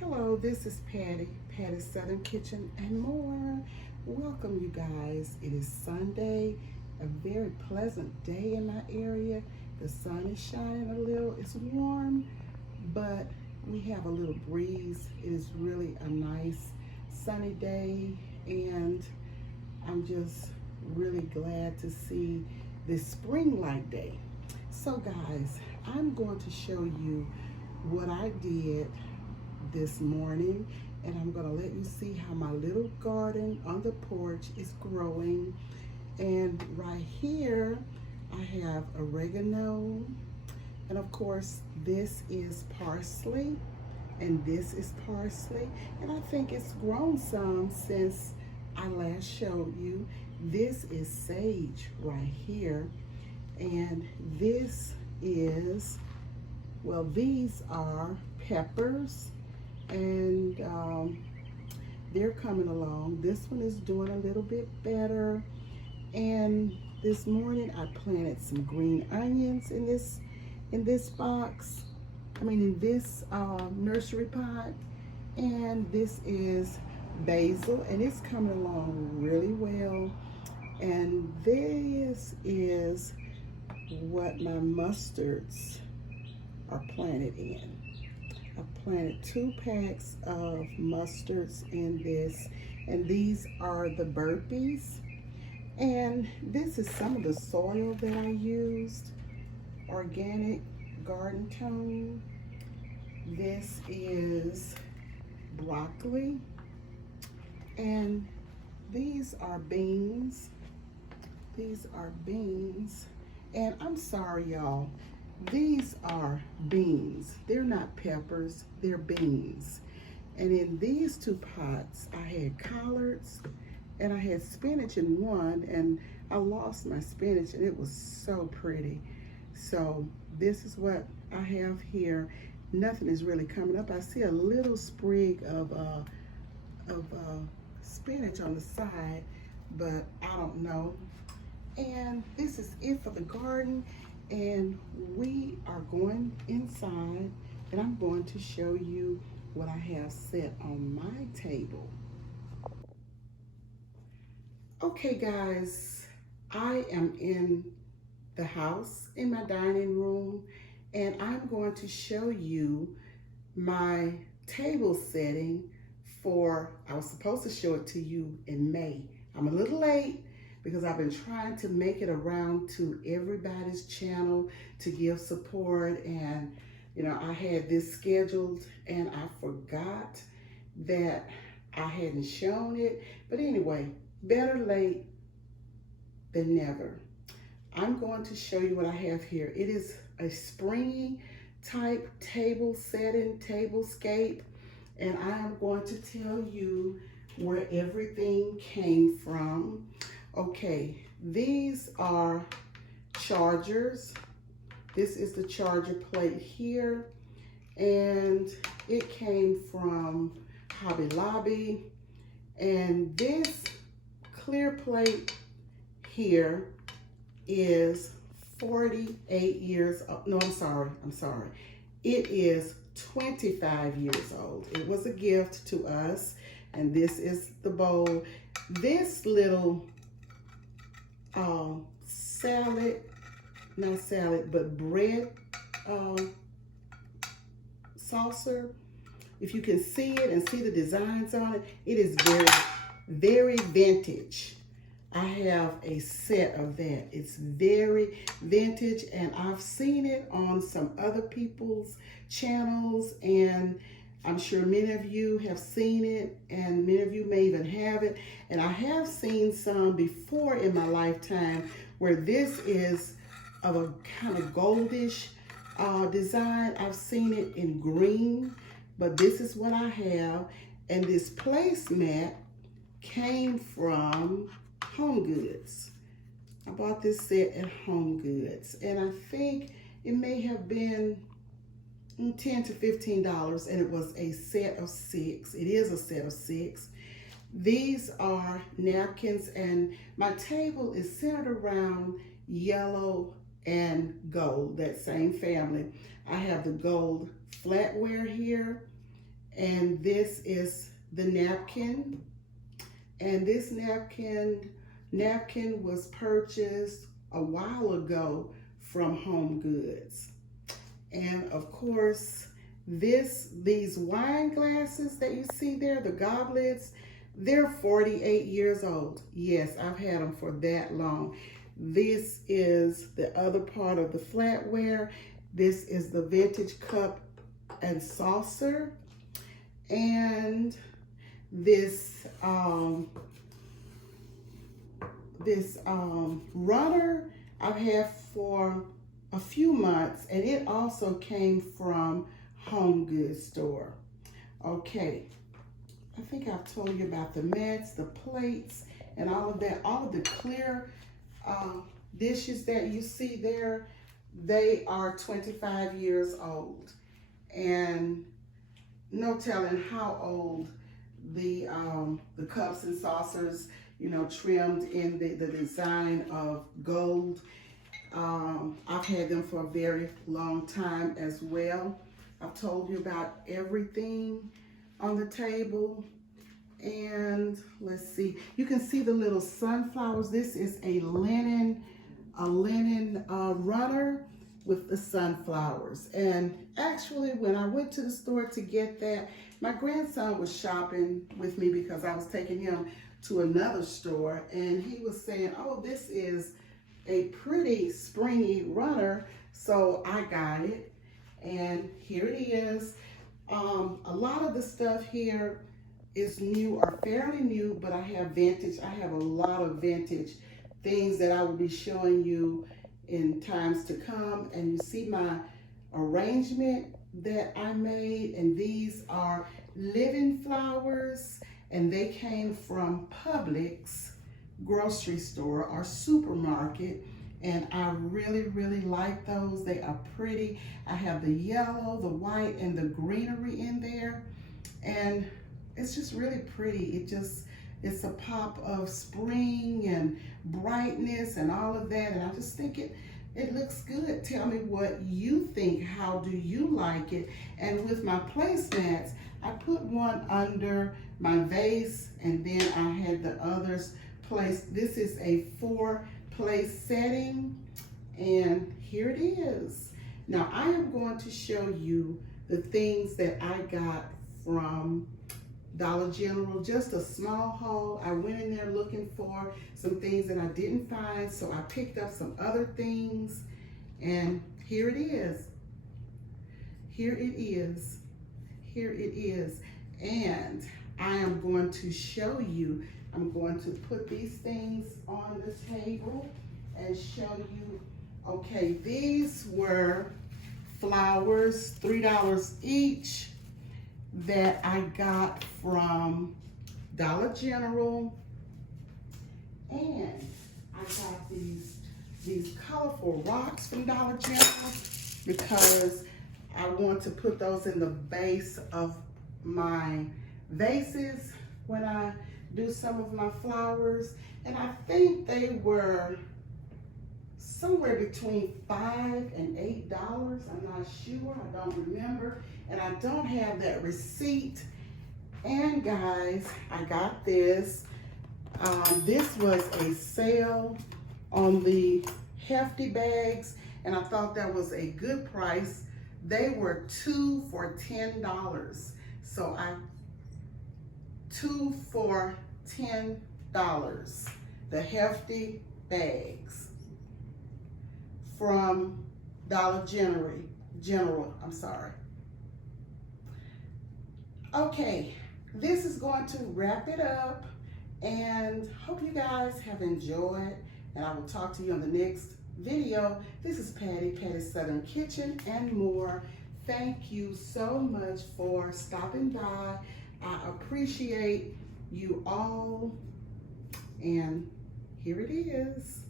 Hello, this is Patty's Southern Kitchen and more. Welcome, you guys. It is Sunday, a very pleasant day in my area. The sun is shining a little. It's warm, but we have a little breeze. It is really a nice sunny day, and I'm just really glad to see this spring-like day. So guys, I'm going to show you what I did this morning, and I'm gonna let you see how my little garden on the porch is growing. And right here I have oregano, and of course this is parsley, and this is parsley, and I think it's grown some since I last showed you. This is sage right here, and this is, well, these are peppers, and they're coming along. This one is doing a little bit better. And this morning I planted some green onions in this box. In this nursery pot. And this is basil, and it's coming along really well. And this is what my mustards are planted in. I planted 2 packs of mustards in this, and these are the burpees. And this is some of the soil that I used, organic garden tone. This is broccoli, and these are beans. These are beans, and I'm sorry, y'all. These are beans. They're not peppers, they're beans. And in these 2 pots, I had collards and I had spinach in one, and I lost my spinach, and it was so pretty. So this is what I have here. Nothing is really coming up. I see a little sprig of spinach on the side, but I don't know. And this is it for the garden. And we are going inside, and I'm going to show you what I have set on my table. Okay guys, I am in the house, in my dining room, and I'm going to show you my table setting for, I was supposed to show it to you in May. I'm a little late, because I've been trying to make it around to everybody's channel to give support. And I had this scheduled and I forgot that I hadn't shown it. But anyway, better late than never. I'm going to show you what I have here. It is a springy type table setting, tablescape, and I am going to tell you where everything came from. Okay, these are chargers. This is the charger plate here, and it came from Hobby Lobby. And this clear plate here is 48 years old. No, I'm sorry. It is 25 years old. It was a gift to us, and this is the bowl. This little bread saucer. If you can see it and see the designs on it, it is very, very vintage. I have a set of that. It's very vintage, and I've seen it on some other people's channels, and I'm sure many of you have seen it, and many of you may even have it. And I have seen some before in my lifetime where this is of a kind of goldish design. I've seen it in green, but this is what I have. And this placemat came from Home Goods. I bought this set at Home Goods, and I think it may have been $10 to $15, and it was a set of 6. It is a set of 6. These are napkins, and my table is centered around yellow and gold, that same family. I have the gold flatware here, And this is the napkin. And this napkin was purchased a while ago from Home Goods. And of course, these wine glasses that you see there, the goblets, they're 48 years old. Yes, I've had them for that long. This is the other part of the flatware. This is the vintage cup and saucer. And this runner I've had for a few months, and it also came from Home Goods store. Okay, I think I've told you about the mats, the plates, and all of that. All of the clear dishes that you see there, they are 25 years old, and no telling how old the cups and saucers, trimmed in the design of gold. I've had them for a very long time as well. I've told you about everything on the table. And let's see, you can see the little sunflowers. This is a linen runner with the sunflowers. And actually, when I went to the store to get that, my grandson was shopping with me because I was taking him to another store, and he was saying, oh, this is a pretty springy runner, so I got it, and here it is. A lot of the stuff here is new or fairly new, but I have a lot of vintage things that I will be showing you in times to come. And you see my arrangement that I made, and these are living flowers, and they came from Publix grocery store or supermarket, and I really, really like those. They are pretty. I have the yellow, the white, and the greenery in there, and it's just really pretty. It's a pop of spring and brightness and all of that, and I just think it looks good. Tell me what you think. How do you like it? And with my placemats, I put one under my vase, and then I had the others placed. This is a 4-place setting, and here it is. Now I am going to show you the things that I got from Dollar General, just a small haul. I went in there looking for some things that I didn't find, so I picked up some other things, and here it is. Here it is. Here it is. And I am going to show you, I'm going to put these things on the table and show you. Okay, these were flowers, $3 each, that I got from Dollar General. And I got these colorful rocks from Dollar General because I want to put those in the base of my vases when I do some of my flowers. And I think they were somewhere between $5 and $8. I'm not sure, I don't remember. And I don't have that receipt. And guys, I got this. This was a sale on the hefty bags, and I thought that was a good price. They were 2 for $10. So 2 for $10. The hefty bags from Dollar General, I'm sorry. Okay, this is going to wrap it up, and hope you guys have enjoyed, and I will talk to you on the next video. This is Patty's Southern Kitchen and more. Thank you so much for stopping by. I appreciate you all, and here it is.